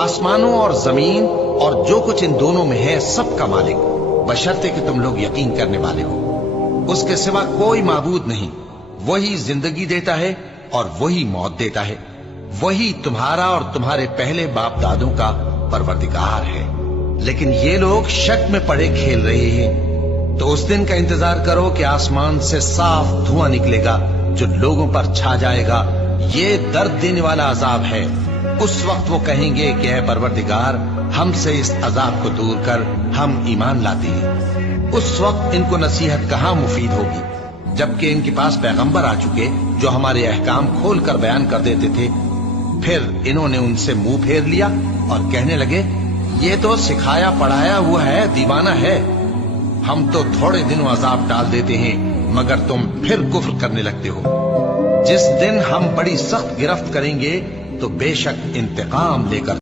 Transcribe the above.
آسمانوں اور زمین اور جو کچھ ان دونوں میں ہے سب کا مالک، بشرطے کہ تم لوگ یقین کرنے والے ہو۔ اس کے سوا کوئی معبود نہیں، وہی زندگی دیتا ہے اور وہی موت دیتا ہے، وہی تمہارا اور تمہارے پہلے باپ دادوں کا پروردگار ہے۔ لیکن یہ لوگ شک میں پڑے کھیل رہے ہیں۔ تو اس دن کا انتظار کرو کہ آسمان سے صاف دھواں نکلے گا جو لوگوں پر چھا جائے گا، یہ درد دینے والا عذاب ہے۔ اس وقت وہ کہیں گے کہ اے پروردگار، ہم سے اس عذاب کو دور کر، ہم ایمان لاتے ہیں۔ اس وقت ان کو نصیحت کہاں مفید ہوگی، جبکہ ان کے پاس پیغمبر آ چکے جو ہمارے احکام کھول کر بیان کر دیتے تھے۔ پھر انہوں نے ان سے منہ پھیر لیا اور کہنے لگے، یہ تو سکھایا پڑھایا ہوا ہے، دیوانہ ہے۔ ہم تو تھوڑے دنوں عذاب ڈال دیتے ہیں مگر تم پھر کفر کرنے لگتے ہو۔ جس دن ہم بڑی سخت گرفت کریں گے تو بے شک انتقام لے کر